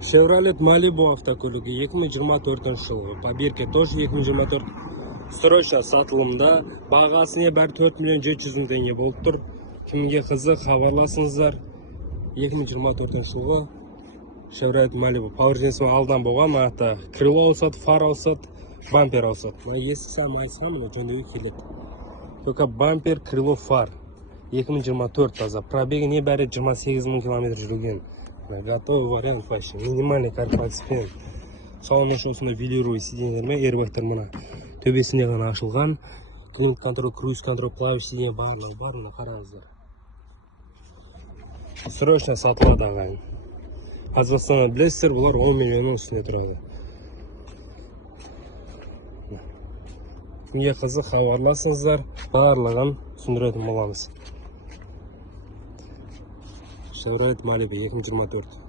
Chevrolet Malibu автокөлігі 2024 жылғы. Поберке тоже 2024. Срочно сатылымда. Бағасы не бәрі 4 миллион 700 мың теңге болып тұр. Кімге қызық, хабарласыңыздар. 2024 жылғы Chevrolet Malibu. Power алдан болған, ата крыло ауысады, фар ауысады, бампер ауысады. Есік самайсам, жөндеуге келеді. Только бампер, крыло, фар. 2024 таза. Пробеги не бәрі 28 мың километр жүрген. Готовый вариант вообще. Минимальный карпакспен. Салонның шосында велируй сиденьдермен, эрбактар мына төбесінде ғана ашылған. Климат контроль, круиз контроль, плавиш сиденье барлығына қараңыздар. Срочно сатылады ағайын. Қазақстанда білесіздер, бұлар 10 миллионның үстінде тұрады. Кімге қызық, хабарласыңыздар, барлығын түсіндіретін боламыз. Chevrolet Malibu 2024.